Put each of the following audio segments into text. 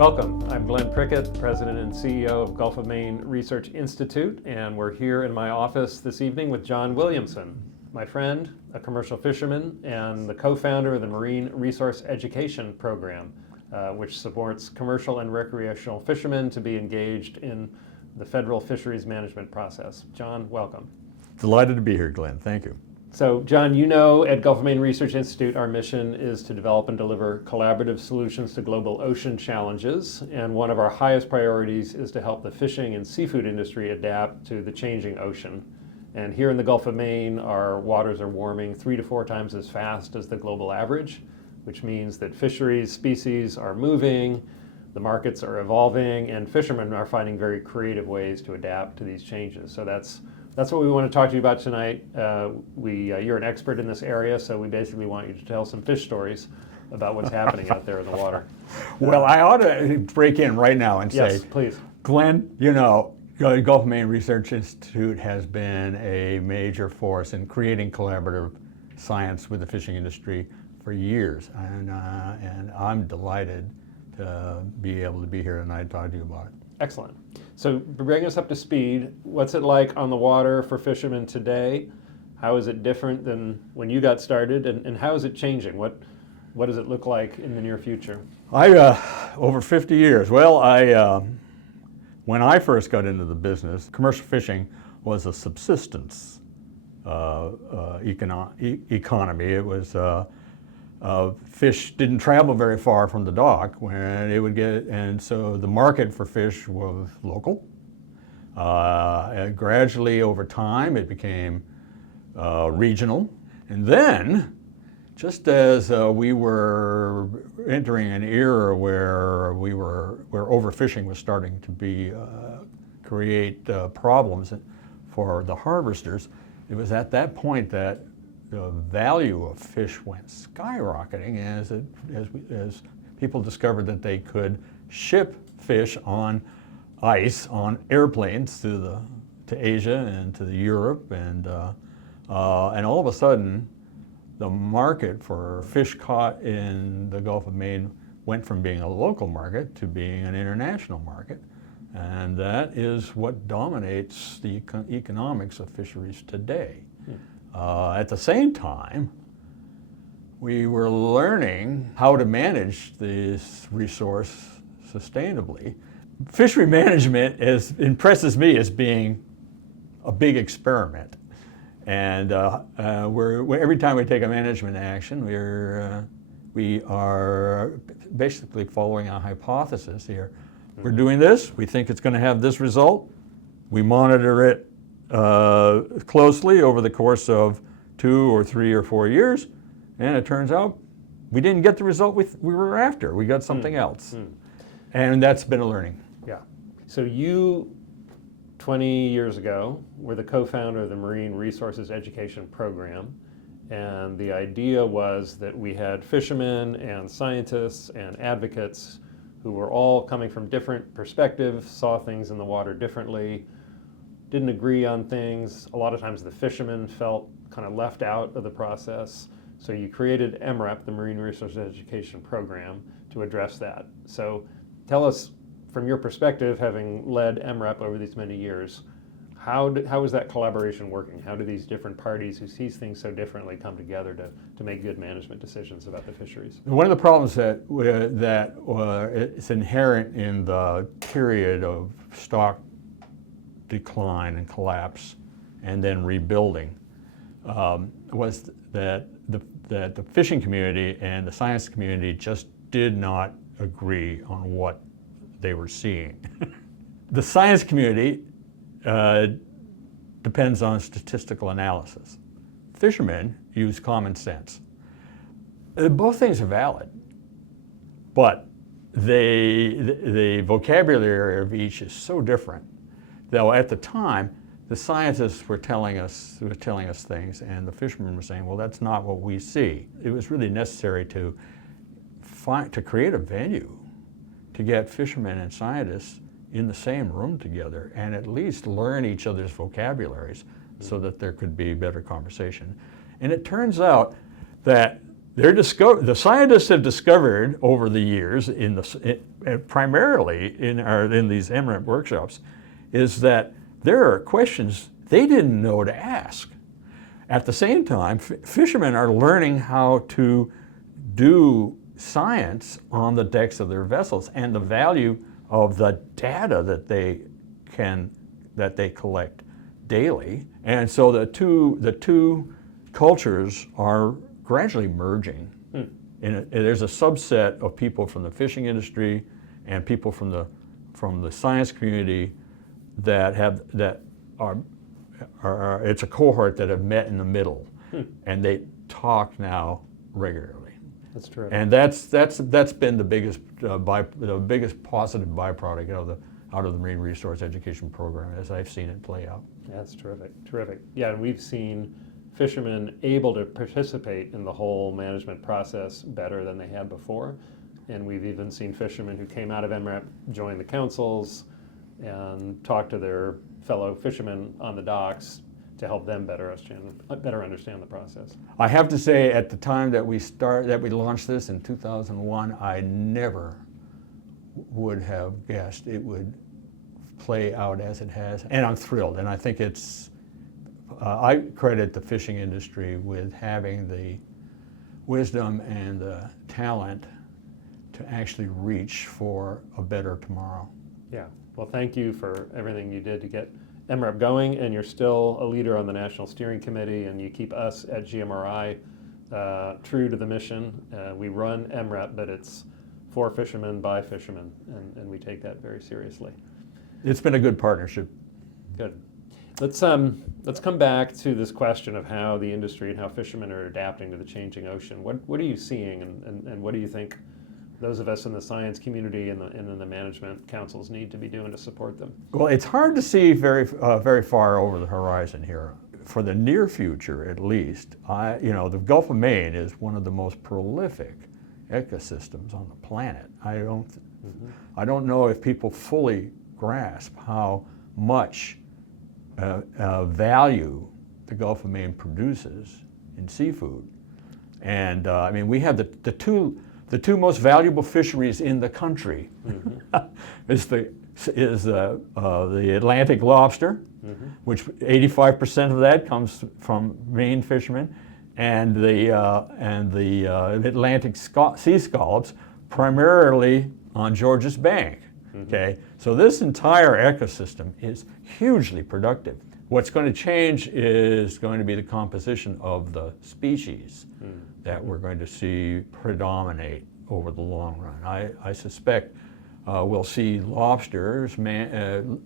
Welcome. I'm Glenn Prickett, President and CEO of Gulf of Maine Research Institute, and we're here in my office this evening with John Williamson, my friend, a commercial fisherman, and the co-founder of the Marine Resource Education Program, which supports commercial and recreational fishermen to be engaged in the federal fisheries management process. John, welcome. Delighted to be here, Glenn. Thank you. So, John, you know at Gulf of Maine Research Institute, our mission is to develop and deliver collaborative solutions to global ocean challenges, and one of our highest priorities is to help the fishing and seafood industry adapt to the changing ocean. And here in the Gulf of Maine, our waters are warming 3 to 4 times as fast as the global average, which means that fisheries species are moving, the markets are evolving, and fishermen are finding very creative ways to adapt to these changes. So that's what we want to talk to you about tonight. You're an expert in this area, so we basically want you to tell some fish stories about what's happening out there in the water. Well, I ought to break in right now and say, yes, please. Glenn, you know, the Gulf of Maine Research Institute has been a major force in creating collaborative science with the fishing industry for years, and I'm delighted to be able to be here tonight and talk to you about it. Excellent. So bring us up to speed. What's it like on the water for fishermen today? How is it different than when you got started, and how is it changing? What does it look like in the near future? Over 50 years. Well, when I first got into the business, commercial fishing was a subsistence economy. It was fish didn't travel very far from the dock when it would get, and so the market for fish was local. And gradually over time it became regional, and then just as we were entering an era where overfishing was starting to create problems for the harvesters, it was at that point that the value of fish went skyrocketing as people discovered that they could ship fish on ice on airplanes to Asia and to Europe, and all of a sudden the market for fish caught in the Gulf of Maine went from being a local market to being an international market, and that is what dominates the economics of fisheries today. At the same time, we were learning how to manage this resource sustainably. Fishery management impresses me as being a big experiment, and every time we take a management action, we are basically following a hypothesis here. We're doing this, we think it's going to have this result, we monitor it closely over the course of 2 or 3 or 4 years, and it turns out we didn't get the result we were after. We got something else. And that's been a learning. Yeah. So you, 20 years ago, were the co-founder of the Marine Resources Education Program, and the idea was that we had fishermen and scientists and advocates who were all coming from different perspectives, saw things in the water differently, didn't agree on things. A lot of times the fishermen felt kind of left out of the process. So you created MREP, the Marine Resource Education Program, to address that. So tell us, from your perspective, having led MREP over these many years, how is that collaboration working? How do these different parties who see things so differently come together to make good management decisions about the fisheries? One of the problems that is inherent in the period of stock decline and collapse and then rebuilding was that the fishing community and the science community just did not agree on what they were seeing. The science community depends on statistical analysis. Fishermen use common sense. Both things are valid, but the vocabulary of each is so different. Though at the time, the scientists were telling us things, and the fishermen were saying, well, that's not what we see. It was really necessary to create a venue to get fishermen and scientists in the same room together and at least learn each other's vocabularies so that there could be better conversation. And it turns out that The scientists have discovered over the years, primarily in these MREP workshops, is that there are questions they didn't know to ask. At the same time, fishermen are learning how to do science on the decks of their vessels and the value of the data that they collect daily. And so the two cultures are gradually merging. There's a subset of people from the fishing industry and people from the science community that are it's a cohort that have met in the middle, and they talk now regularly. That's true. And that's been the biggest positive byproduct out of the Marine Resource Education Program as I've seen it play out. That's terrific. Yeah, and we've seen fishermen able to participate in the whole management process better than they had before. And we've even seen fishermen who came out of MREP join the councils and talk to their fellow fishermen on the docks to help them better understand the process. I have to say, at the time that we launched this in 2001, I never would have guessed it would play out as it has, and I'm thrilled. And I think I credit the fishing industry with having the wisdom and the talent to actually reach for a better tomorrow. Yeah, well, thank you for everything you did to get MREP going, and you're still a leader on the National Steering Committee, and you keep us at GMRI true to the mission. We run MREP, but it's for fishermen by fishermen, and we take that very seriously. It's been a good partnership. Good. Let's come back to this question of how the industry and how fishermen are adapting to the changing ocean. What are you seeing, and what do you think those of us in the science community and in the management councils need to be doing to support them? Well, it's hard to see very far over the horizon here. For the near future, at least, the Gulf of Maine is one of the most prolific ecosystems on the planet. I don't know if people fully grasp how much value the Gulf of Maine produces in seafood. And we have the two most valuable fisheries in the country. is the Atlantic lobster, which 85% of that comes from Maine fishermen, and the Atlantic sea scallops, primarily on Georges Bank. Okay, so this entire ecosystem is hugely productive. What's going to change is going to be the composition of the species that we're going to see predominate over the long run. I suspect we'll see lobsters, the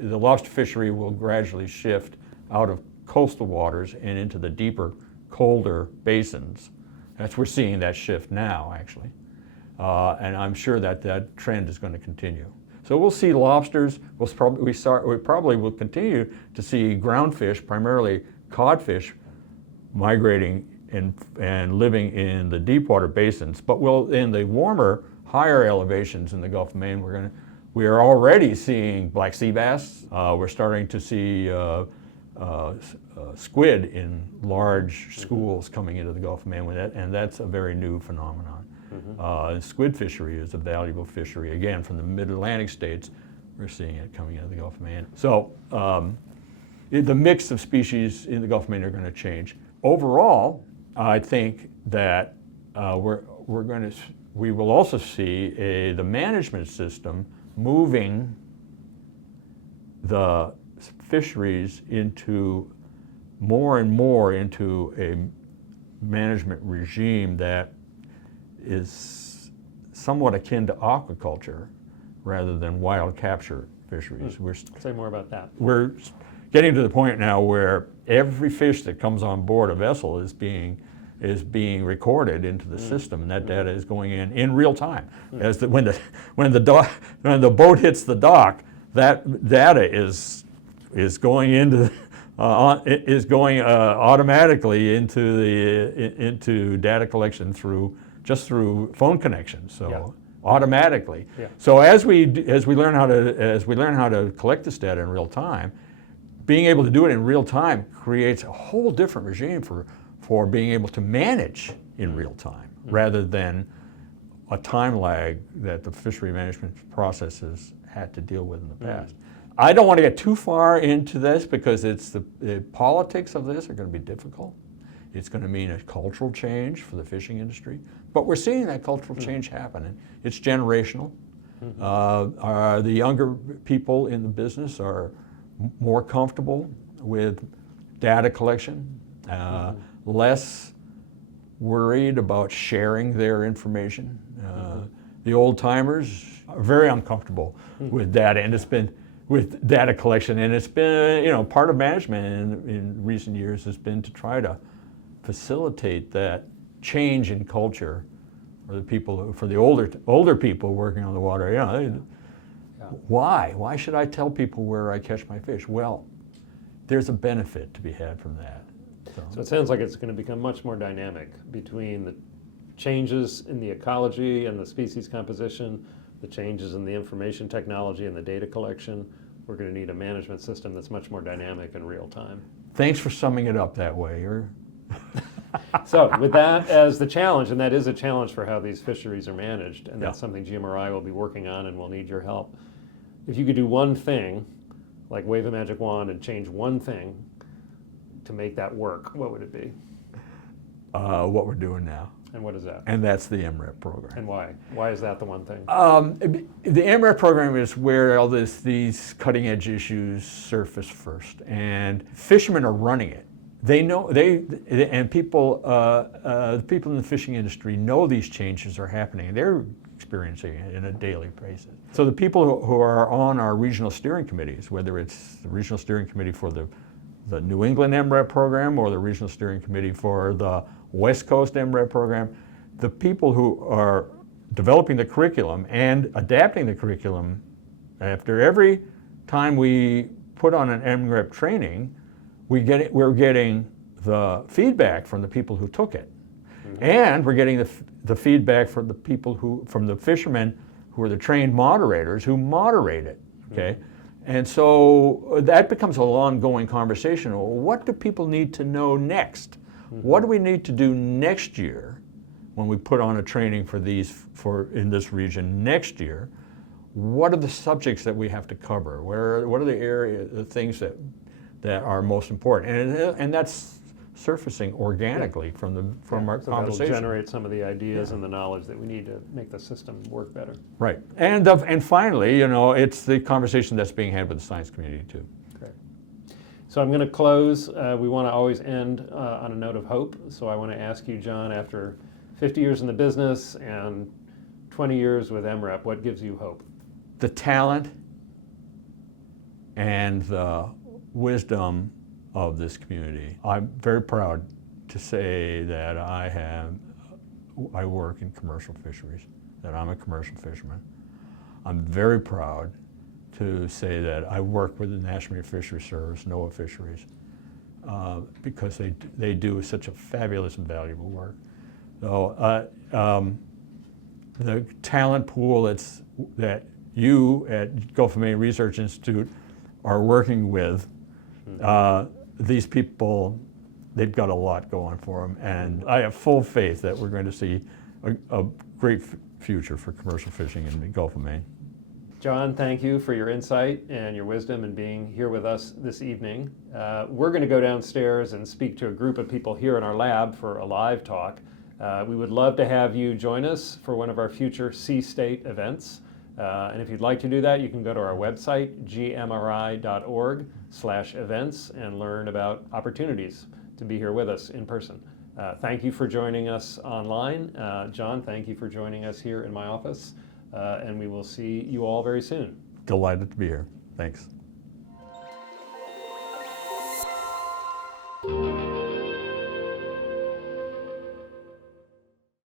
lobster fishery will gradually shift out of coastal waters and into the deeper, colder basins. We're seeing that shift now, actually. And I'm sure that trend is going to continue. So we'll see lobsters. We probably will continue to see groundfish, primarily codfish, migrating and living in the deep water basins. But in the warmer, higher elevations in the Gulf of Maine, we are already seeing black sea bass. We're starting to see squid in large schools coming into the Gulf of Maine with that, and that's a very new phenomenon. Squid fishery is a valuable fishery. Again, from the mid-Atlantic states, we're seeing it coming into the Gulf of Maine. So the mix of species in the Gulf of Maine are going to change. Overall, I think that we will also see the management system moving the fisheries into more and more into a management regime that is somewhat akin to aquaculture rather than wild capture fisheries. Say more about that. We're getting to the point now where every fish that comes on board a vessel is being recorded into the system, and that data is going in real time. When the boat hits the dock, that data is going automatically into data collection through phone connections. So automatically. Yeah. So as we learn how to collect this data in real time, being able to do it in real time creates a whole different regime for for being able to manage in real time, rather than a time lag that the fishery management processes had to deal with in the past. I don't want to get too far into this because it's the politics of this are going to be difficult. It's going to mean a cultural change for the fishing industry, but we're seeing that cultural change happen, and it's generational. The younger people in the business are more comfortable with data collection, less worried about sharing their information. The old timers are very uncomfortable with data, and it's been with data collection, and it's been, part of management in recent years has been to try to facilitate that change in culture for the people, for the older people working on the water. Why should I tell people where I catch my fish? Well, there's a benefit to be had from that. So it sounds like it's going to become much more dynamic between the changes in the ecology and the species composition, the changes in the information technology and the data collection. We're going to need a management system that's much more dynamic in real time. Thanks for summing it up that way. So with that as the challenge, and that is a challenge for how these fisheries are managed, and that's something GMRI will be working on, and we'll need your help. If you could do one thing, like wave a magic wand and change one thing to make that work, what would it be? What we're doing now. And what is that? And that's the MREP program. And why? Why is that the one thing? The MREP program is where all these cutting edge issues surface first, and fishermen are running it. They know and people, the people in the fishing industry know these changes are happening. They're experiencing it on a daily basis. So the people who are on our regional steering committees, whether it's the regional steering committee for the New England MREP program or the regional steering committee for the West Coast MREP program, the people who are developing the curriculum and adapting the curriculum, after every time we put on an MREP training, we're getting the feedback from the people who took it. And we're getting the feedback from the people from the fishermen who are the trained moderators who moderate it, okay? And so that becomes an ongoing conversation. Well, what do people need to know next? What do we need to do next year when we put on a training in this region next year? What are the subjects that we have to cover? What are the things that are most important? And that's surfacing organically from our so conversation. That'll generate some of the ideas and the knowledge that we need to make the system work better. Right. And finally, it's the conversation that's being had with the science community too. Great. So I'm going to close. We want to always end on a note of hope. So I want to ask you, John, after 50 years in the business and 20 years with MREP, what gives you hope? The talent and the wisdom of this community. I'm very proud to say that I work in commercial fisheries, that I'm a commercial fisherman. I'm very proud to say that I work with the National Marine Fisheries Service, NOAA Fisheries, because they do such a fabulous and valuable work. So the talent pool that you at Gulf of Maine Research Institute are working with, these people, they've got a lot going for them, and I have full faith that we're going to see a great future for commercial fishing in the Gulf of Maine. John, thank you for your insight and your wisdom and being here with us this evening. We're going to go downstairs and speak to a group of people here in our lab for a live talk. We would love to have you join us for one of our future Sea State events. And if you'd like to do that, you can go to our website, gmri.org/events, and learn about opportunities to be here with us in person. Thank you for joining us online. John, thank you for joining us here in my office. And we will see you all very soon. Delighted to be here. Thanks.